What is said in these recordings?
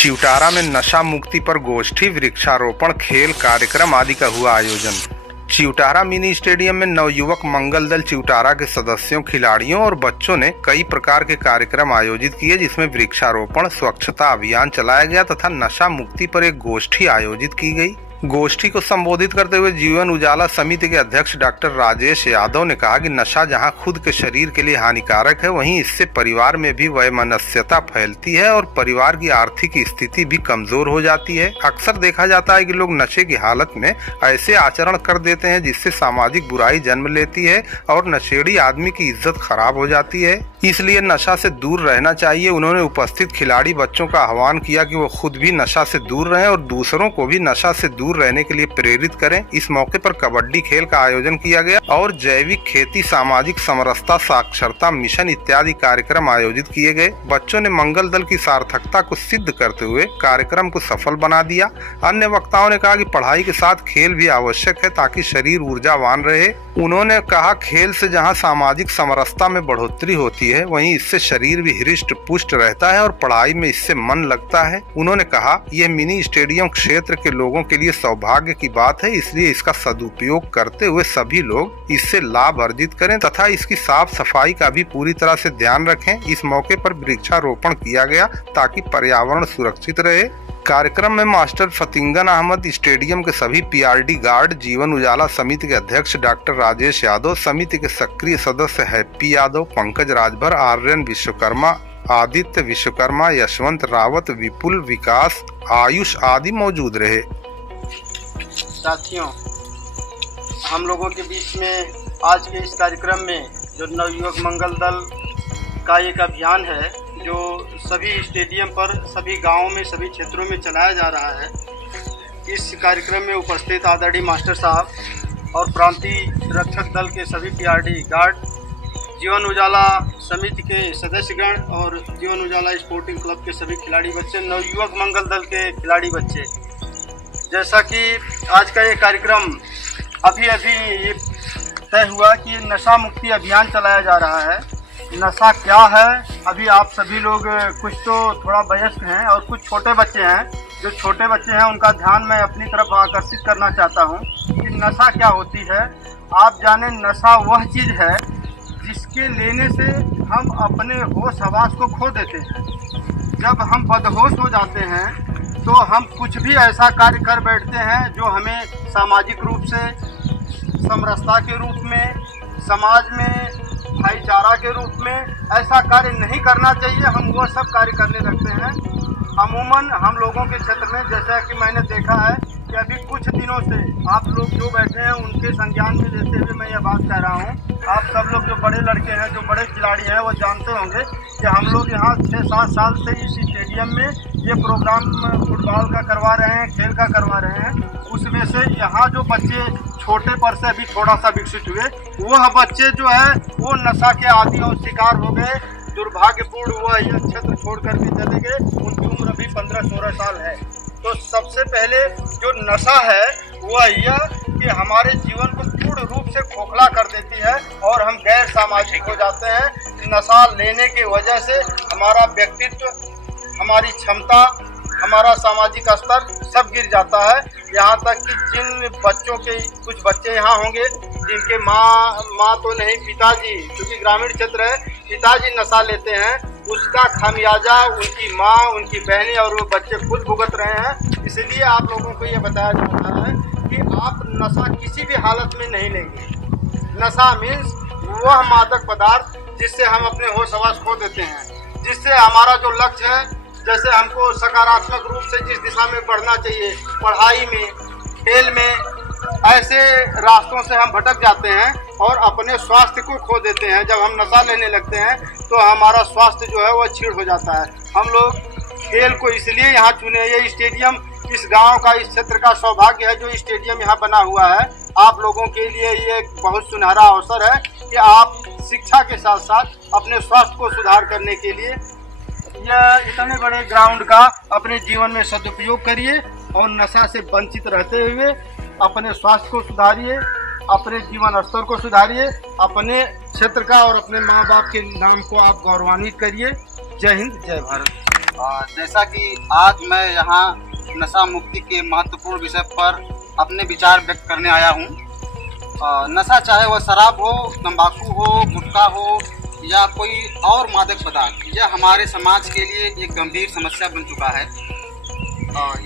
चिउटारा में नशा मुक्ति पर गोष्ठी, वृक्षारोपण, खेल कार्यक्रम आदि का हुआ आयोजन। चिउटारा मिनी स्टेडियम में नवयुवक मंगल दल चिउटारा के सदस्यों, खिलाड़ियों और बच्चों ने कई प्रकार के कार्यक्रम आयोजित किए, जिसमें वृक्षारोपण, स्वच्छता अभियान चलाया गया तथा नशा मुक्ति पर एक गोष्ठी आयोजित की गई। गोष्ठी को संबोधित करते हुए जीवन उजाला समिति के अध्यक्ष डॉक्टर राजेश यादव ने कहा कि नशा जहां खुद के शरीर के लिए हानिकारक है, वहीं इससे परिवार में भी वैमनस्यता फैलती है और परिवार की आर्थिक स्थिति भी कमजोर हो जाती है। अक्सर देखा जाता है कि लोग नशे की हालत में ऐसे आचरण कर देते हैं जिससे सामाजिक बुराई जन्म लेती है और नशेड़ी आदमी की इज्जत खराब हो जाती है। इसलिए नशा से दूर रहना चाहिए। उन्होंने उपस्थित खिलाड़ी बच्चों का आह्वान किया कि वो खुद भी नशा से दूर रहें और दूसरों को भी नशा से दूर रहने के लिए प्रेरित करें। इस मौके पर कबड्डी खेल का आयोजन किया गया और जैविक खेती, सामाजिक समरसता, साक्षरता मिशन इत्यादि कार्यक्रम आयोजित किए गए। बच्चों ने मंगल दल की सार्थकता को सिद्ध करते हुए कार्यक्रम को सफल बना दिया। अन्य वक्ताओं ने कहा कि पढ़ाई के साथ खेल भी आवश्यक है ताकि शरीर ऊर्जावान रहे। उन्होंने कहा, खेल से जहां सामाजिक समरसता में बढ़ोतरी होती है, वहीं इससे शरीर भी हृष्ट पुष्ट रहता है और पढ़ाई में इससे मन लगता है। उन्होंने कहा, यह मिनी स्टेडियम क्षेत्र के लोगों के लिए सौभाग्य की बात है, इसलिए इसका सदुपयोग करते हुए सभी लोग इससे लाभ अर्जित करें तथा इसकी साफ सफाई का भी पूरी तरह से ध्यान रखें। इस मौके पर वृक्षारोपण किया गया ताकि पर्यावरण सुरक्षित रहे। कार्यक्रम में मास्टर फतिंगन अहमद, स्टेडियम के सभी पीआरडी गार्ड, जीवन उजाला समिति के अध्यक्ष डॉक्टर राजेश यादव, समिति के सक्रिय सदस्य हैप्पी यादव, पंकज राजभर, आर्यन विश्वकर्मा, आदित्य विश्वकर्मा, यशवंत रावत, विपुल, विकास, आयुष आदि मौजूद रहे। साथियों, हम लोगों के बीच में आज के इस कार्यक्रम में जो नवयुवक मंगल दल का एक अभियान है, जो सभी स्टेडियम पर, सभी गांवों में, सभी क्षेत्रों में चलाया जा रहा है। इस कार्यक्रम में उपस्थित आदरणीय मास्टर साहब और प्रांतीय रक्षक दल के सभी पीआरडी गार्ड, जीवन उजाला समिति के सदस्यगण और जीवन उजाला स्पोर्टिंग क्लब के सभी खिलाड़ी बच्चे, नवयुवक मंगल दल के खिलाड़ी बच्चे, जैसा कि आज का ये कार्यक्रम अभी ये तय हुआ कि नशा मुक्ति अभियान चलाया जा रहा है। नशा क्या है, अभी आप सभी लोग कुछ तो थोड़ा वयस्क हैं और कुछ छोटे बच्चे हैं। जो छोटे बच्चे हैं उनका ध्यान मैं अपनी तरफ आकर्षित करना चाहता हूं कि नशा क्या होती है। आप जाने, नशा वह चीज़ है जिसके लेने से हम अपने होश हवास को खो देते हैं। जब हम बदहोश हो जाते हैं तो हम कुछ भी ऐसा कार्य कर बैठते हैं जो हमें सामाजिक रूप से समरसता के रूप में, समाज में भाईचारा के रूप में ऐसा कार्य नहीं करना चाहिए। हम वो सब कार्य करने लगते हैं। अमूमन हम लोगों के क्षेत्र में, जैसा कि मैंने देखा है कि अभी कुछ दिनों से आप लोग जो बैठे हैं उनके संज्ञान में लेते हुए मैं ये बात कह रहा हूँ। आप सब लोग जो बड़े लड़के हैं, जो बड़े खिलाड़ी हैं, वो जानते होंगे कि हम लोग यहाँ 6-7 साल से इस स्टेडियम में ये प्रोग्राम फुटबॉल का करवा रहे हैं, खेल का करवा रहे हैं। उसमें से यहाँ जो बच्चे छोटे पर से अभी थोड़ा सा विकसित हुए, वह बच्चे जो है वो नशा के आदी और शिकार हो गए। दुर्भाग्यपूर्ण हुआ, यह क्षेत्र छोड़ करके चले गए। उनकी उम्र अभी 15-16 साल है। तो सबसे पहले जो नशा है वह यह कि हमारे जीवन को पूर्ण रूप से खोखला कर देती है और हम गैर सामाजिक हो जाते हैं। नशा लेने की वजह से हमारा व्यक्तित्व, हमारी क्षमता, हमारा सामाजिक स्तर सब गिर जाता है। यहाँ तक कि जिन बच्चों के, कुछ बच्चे यहाँ होंगे जिनके माँ तो नहीं, पिताजी, क्योंकि ग्रामीण क्षेत्र है, पिताजी नशा लेते हैं, उसका खामियाजा उनकी माँ, उनकी बहनें और वो बच्चे खुद भुगत रहे हैं। इसलिए आप लोगों को ये बताया जा रहा है कि आप नशा किसी भी हालत में नहीं लेंगे। नशा मीन्स वह मादक पदार्थ जिससे हम अपने होश हवास खो देते हैं, जिससे हमारा जो लक्ष्य है, जैसे हमको सकारात्मक रूप से जिस दिशा में बढ़ना चाहिए, पढ़ाई में, खेल में, ऐसे रास्तों से हम भटक जाते हैं और अपने स्वास्थ्य को खो देते हैं। जब हम नशा लेने लगते हैं तो हमारा स्वास्थ्य जो है वह क्षीण हो जाता है। हम लोग खेल को इसलिए यहाँ चुने, ये स्टेडियम इस गांव का, इस क्षेत्र का सौभाग्य है जो स्टेडियम यहाँ बना हुआ है। आप लोगों के लिए ये एक बहुत सुनहरा अवसर है कि आप शिक्षा के साथ साथ अपने स्वास्थ्य को सुधार करने के लिए यह इतने बड़े ग्राउंड का अपने जीवन में सदुपयोग करिए और नशा से वंचित रहते हुए अपने स्वास्थ्य को सुधारिए, अपने जीवन स्तर को सुधारिए, अपने क्षेत्र का और अपने माँ बाप के नाम को आप गौरवान्वित करिए। जय हिंद, जय भारत। जैसा कि आज मैं यहाँ नशा मुक्ति के महत्वपूर्ण विषय पर अपने विचार व्यक्त करने आया हूँ। नशा चाहे वह शराब हो, तंबाकू हो, गुटखा हो या कोई और मादक पदार्थ, यह हमारे समाज के लिए एक गंभीर समस्या बन चुका है।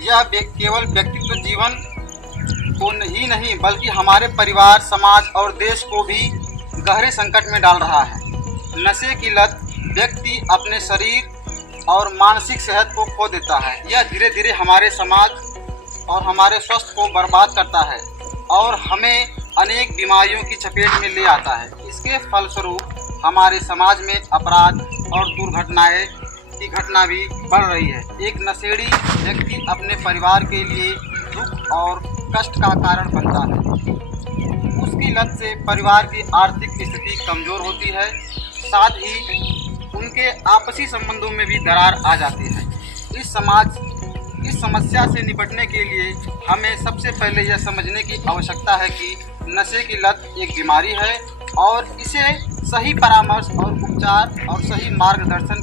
यह केवल व्यक्तिगत जीवन को ही नहीं बल्कि हमारे परिवार, समाज और देश को भी गहरे संकट में डाल रहा है। नशे की लत व्यक्ति अपने शरीर और मानसिक सेहत को खो देता है। यह धीरे धीरे हमारे समाज और हमारे स्वास्थ्य को बर्बाद करता है और हमें अनेक बीमारियों की चपेट में ले आता है। इसके फलस्वरूप हमारे समाज में अपराध और दुर्घटनाएं की घटना भी बढ़ रही है। एक नशेड़ी व्यक्ति अपने परिवार के लिए दुख और कष्ट का कारण बनता है। उसकी लत से परिवार की आर्थिक स्थिति कमजोर होती है, साथ ही उनके आपसी संबंधों में भी दरार आ जाती है। इस समस्या से निपटने के लिए हमें सबसे पहले यह समझने की आवश्यकता है कि नशे की लत एक बीमारी है और इसे सही परामर्श और उपचार और सही मार्गदर्शन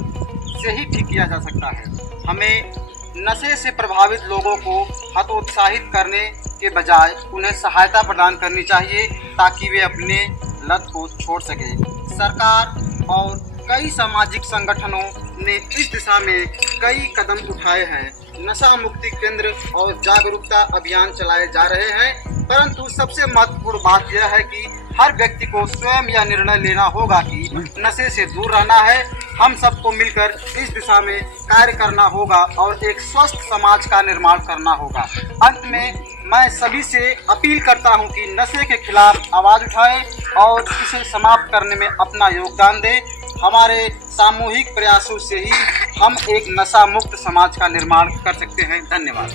से ही ठीक किया जा सकता है। हमें नशे से प्रभावित लोगों को हतोत्साहित करने के बजाय उन्हें सहायता प्रदान करनी चाहिए ताकि वे अपने लत को छोड़ सकें। सरकार और कई सामाजिक संगठनों ने इस दिशा में कई कदम उठाए हैं। नशा मुक्ति केंद्र और जागरूकता अभियान चलाए जा रहे हैं, परंतु सबसे महत्वपूर्ण बात यह है कि हर व्यक्ति को स्वयं यह निर्णय लेना होगा कि नशे से दूर रहना है। हम सबको मिलकर इस दिशा में कार्य करना होगा और एक स्वस्थ समाज का निर्माण करना होगा। अंत में मैं सभी से अपील करता हूं कि नशे के खिलाफ आवाज़ उठाएं और इसे समाप्त करने में अपना योगदान दें। हमारे सामूहिक प्रयासों से ही हम एक नशा मुक्त समाज का निर्माण कर सकते हैं। धन्यवाद।